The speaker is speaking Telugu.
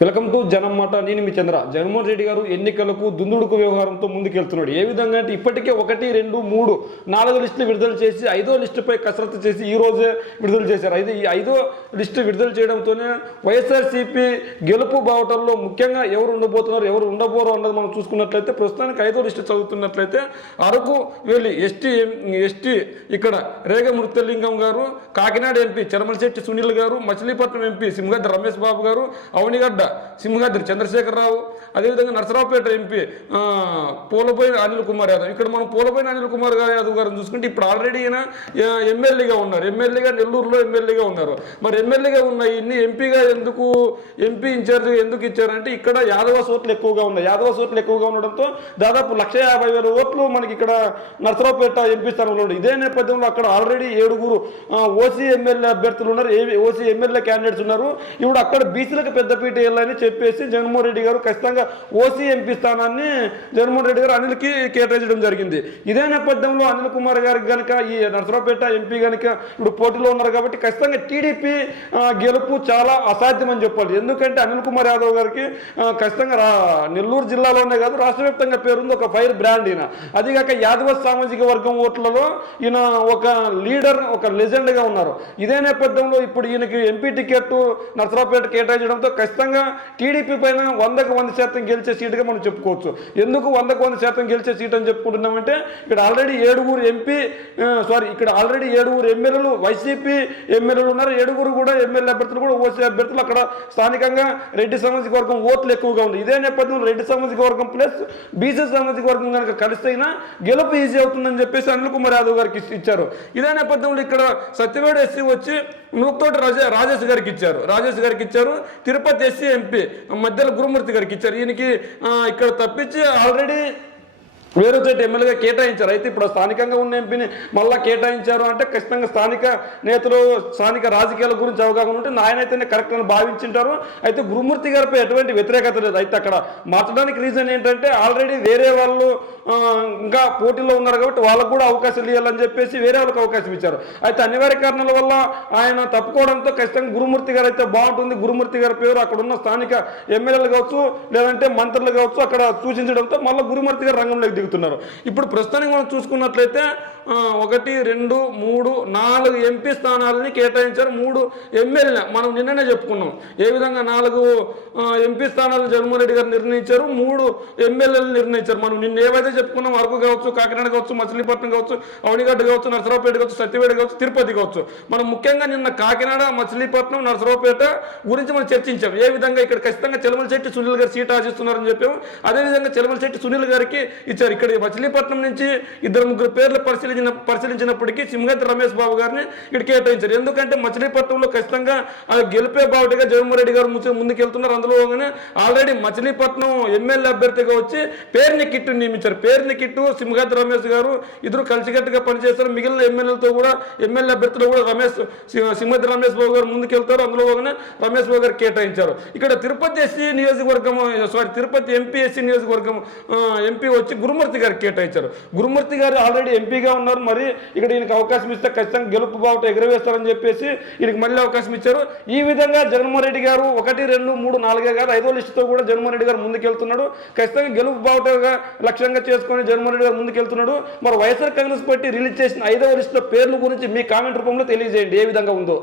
వెల్కమ్ టు జనం మాట. నేను మీ చంద్ర. జగన్మోహన్ రెడ్డి గారు ఎన్నికలకు దుందుడుకు వ్యవహారంతో ముందుకెళ్తున్నాడు. ఏ విధంగా అంటే ఇప్పటికే 1, 2, 3, 4 లిస్టులు విడుదల చేసి 5వ లిస్టుపై కసరత్తు చేసి ఈ రోజే విడుదల చేశారు. అయితే ఈ 5వ లిస్టు విడుదల చేయడంతోనే వైఎస్ఆర్సీపీ గెలుపు బావటంలో ముఖ్యంగా ఎవరు ఉండబోతున్నారు, ఎవరు ఉండబోరు అన్నది మనం చూసుకున్నట్లయితే ప్రస్తుతానికి 5వ లిస్టు చదువుతున్నట్లయితే అరకు వెళ్ళి ఎస్టీ ఇక్కడ రేగ మృత్యలింగం గారు, కాకినాడ ఎంపీ చర్మలశెట్టి సునీల్ గారు, మచిలీపట్నం ఎంపీ సింహగడ్డ రమేష్ బాబు గారు, అవనిగడ్డ సింహాద్రి చంద్రశేఖరరావు, అదేవిధంగా నరసరావుపేట ఎంపీ పోలబోయిన అనిల్ కుమార్ యాదవ్. ఇక్కడ మనం పోలబోయిన అనిల్ కుమార్ యాదవ్ గారిని చూసుకుంటే ఇప్పుడు ఆల్రెడీ ఈయన ఎమ్మెల్యేగా ఉన్నారు. ఎమ్మెల్యేగా నెల్లూరులో ఎమ్మెల్యేగా ఉన్నారు. మరి ఎమ్మెల్యేగా ఉన్న ఇన్ని ఎంపీగా ఎంపీ ఇన్ఛార్జ్ ఎందుకు ఇచ్చారంటే ఇక్కడ యాదవ ఓట్లు ఎక్కువగా ఉన్నాయి. యాదవ ఓట్లు ఎక్కువగా ఉండడంతో దాదాపు 150,000 ఓట్లు మనకి ఇక్కడ నరసరావుపేట ఎంపీ స్థానంలో ఉంది. ఇదే నేపథ్యంలో అక్కడ ఆల్రెడీ 7 ఓసీ ఎమ్మెల్యే అభ్యర్థులు ఉన్నారు, ఓసీ ఎమ్మెల్యే క్యాండిడేట్స్ ఉన్నారు. ఇప్పుడు అక్కడ బీసీలకు పెద్దపీట వేయాలని చెప్పేసి జగన్మోహన్ రెడ్డి గారు ఖచ్చితంగా ఓసీ ఎంపీ స్థానాన్ని జగన్మోహన్ రెడ్డి గారు అనిల్కి కేటాయించడం జరిగింది. ఇదే నేపథ్యంలో అనిల్ కుమార్ గారికి కనుక ఈ నరసరావుపేట ఎంపీ కనుక ఇప్పుడు పోటీలో ఉన్నారు కాబట్టి ఖచ్చితంగా టీడీపీ గెలుపు చాలా అసాధ్యం అని చెప్పాలి. ఎందుకంటే అనిల్ కుమార్ యాదవ్ గారికి ఖచ్చితంగా నెల్లూరు జిల్లాలోనే కాదు రాష్ట్ర వ్యాప్తంగా పేరుంది, ఒక ఫైర్ బ్రాండ్ ఈయన. అదిగాక యాదవ సామాజిక వర్గం ఓట్లలో ఈయన ఒక లీడర్, ఒక లెజెండ్గా ఉన్నారు. ఇదే నేపథ్యంలో ఇప్పుడు ఈయనకి ఎంపీ టికెట్ నరసరావుపేట కేటాయించడంతో ఖచ్చితంగా టీడీపీ పైన 100% గెలిచే సీటుగా మనం చెప్పుకోవచ్చు. ఎందుకు 100% గెలిచే సీట్ అని చెప్పుకుంటున్నామంటే ఇక్కడ ఆల్రెడీ 7 ఎమ్మెల్యేలు వైసీపీ ఎమ్మెల్యేలు ఉన్నారు. 7 కూడా ఎమ్మెల్యే అభ్యర్థులు కూడా ఓసీ అభ్యర్థులు అక్కడ స్థానికంగా రెడ్డి సామాజిక వర్గం ఓట్లు ఎక్కువగా ఉంది. ఇదే నేపథ్యంలో రెడ్డి సామాజిక వర్గం ప్లస్ బీసీ సామాజిక వర్గం కనుక కలిస్తేనా గెలుపు ఈజీ అవుతుందని చెప్పేసి అనిల్ కుమార్ యాదవ్ గారికి ఇచ్చారు. ఇదే నేపథ్యంలో ఇక్కడ సత్యవేడు ఎస్సీ వచ్చి నూక్తోటి రాజేష్ గారికి ఇచ్చారు. తిరుపతి ఎస్సీ ఎంపీ మధ్యలో గురుమూర్తి గారికి ఇచ్చారు. ఈయనకి ఇక్కడ తప్పించి ఆల్రెడీ వేరే చోట ఎమ్మెల్యేగా కేటాయించారు. అయితే ఇప్పుడు స్థానికంగా ఉన్న ఎంపీని మళ్ళీ కేటాయించారు అంటే ఖచ్చితంగా స్థానిక నేతలు స్థానిక రాజకీయాల గురించి అవగాహన ఉంటే ఆయనైతేనే కరెక్ట్ అని భావించింటారు. అయితే గురుమూర్తి గారిపై ఎటువంటి వ్యతిరేకత లేదు. అయితే అక్కడ మార్చడానికి రీజన్ ఏంటంటే ఆల్రెడీ వేరే వాళ్ళు ఇంకా పోటీలో ఉన్నారు కాబట్టి వాళ్ళకు కూడా అవకాశాలు ఇవ్వాలని చెప్పేసి వేరే వాళ్ళకి అవకాశం ఇచ్చారు. అయితే అనివార్య కారణాల వల్ల ఆయన తప్పుకోవడంతో ఖచ్చితంగా గురుమూర్తి గారు అయితే బాగుంటుంది, గురుమూర్తి గారి పేరు అక్కడ ఉన్న స్థానిక ఎమ్మెల్యేలు కావచ్చు లేదంటే మంత్రులు కావచ్చు అక్కడ సూచించడంతో మళ్ళీ గురుమూర్తి గారు రంగంలోకి దిగుతున్నారు. ఇప్పుడు ప్రస్తుతానికి మనం చూసుకున్నట్లయితే 1, 2, 3, 4 ఎంపీ స్థానాలని కేటాయించారు. 3 ఎమ్మెల్యే మనం నిన్ననే చెప్పుకున్నాం ఏ విధంగా 4 ఎంపీ స్థానాలు జగన్మోహన్ రెడ్డి గారు నిర్ణయించారు, 3 ఎమ్మెల్యేలు నిర్ణయించారు. మనం నిన్న ఏవైతే చెప్పుకున్నాం అరకు కావచ్చు, కాకినాడ కావచ్చు, మచిలీపట్నం కావచ్చు, అవనిగడ్డ కావచ్చు, నరసరావుపేట కావచ్చు, సత్యవేడ కావచ్చు, తిరుపతి కావచ్చు. మనం ముఖ్యంగా నిన్న కాకినాడ, మచిలీపట్నం, నరసరావుపేట గురించి మనం చర్చించాం. ఏ విధంగా ఇక్కడ ఖచ్చితంగా చలమలశెట్టి సునీల్ గారు సీట్ ఆశిస్తున్నారని చెప్పాము. అదేవిధంగా చలమలశెట్టి సునీల్ గారికి ఇచ్చారు. ఇక్కడ మచిలీపట్నం నుంచి 2-3 పేర్లు పరిశీలించినప్పటికీ సింహగడ్డ రమేష్ బాబు గారిని ఇక్కడ కేటాయించారు. ఎందుకంటే మచిలీపట్నంలో ఖచ్చితంగా గెలిపే బావుటిగా జగన్మోహన్ రెడ్డి గారు ముందుకెళ్తున్నారు. అందులో ఆల్రెడీ మచిలీపట్నం ఎమ్మెల్యే అభ్యర్థిగా వచ్చి పేరుని కిట్టు నియమించారు. పేరుని కిట్టు సింహగడ్డ రమేష్ గారు ఇద్దరు కలిసికట్టుగా పనిచేస్తారు. మిగిలిన ఎమ్మెల్యేలతో కూడా ఎమ్మెల్యే అభ్యర్థులు కూడా సింహగడ్డ రమేష్ బాబు గారు ముందుకెళ్తారు. అందులో రమేష్ బాబు గారు కేటాయించారు. ఇక్కడ తిరుపతి ఎంపీ ఎస్సీ నియోజకవర్గం ఎంపీ వచ్చి గురుమూర్తి గారికి కేటాయించారు. గురుమూర్తి గారు ఆల్రెడీ ఎంపీగా ఉన్నారు. మరి ఇక్కడ ఈయనకి అవకాశం ఇస్తే ఖచ్చితంగా గెలుపు బావుట ఎగరవేస్తారని చెప్పేసి ఈయనకి మళ్ళీ అవకాశం ఇచ్చారు. ఈ విధంగా జగన్మోహన్ రెడ్డి గారు 1, 2, 3, 4 గారు 5వ లిస్టుతో కూడా జగన్మోహన్ రెడ్డి గారు ముందుకెళ్తున్నాడు. ఖచ్చితంగా గెలుపు బావుటగా లక్ష్యంగా చేసుకుని జగన్మోహన్ రెడ్డి గారు ముందుకెళ్తున్నాడు. మరి వైఎస్ఆర్ కాంగ్రెస్ పార్టీ రిలీజ్ చేసిన 5వ లిస్టులో పేర్ల గురించి మీ కామెంట్ రూపంలో తెలియజేయండి ఏ విధంగా ఉందో.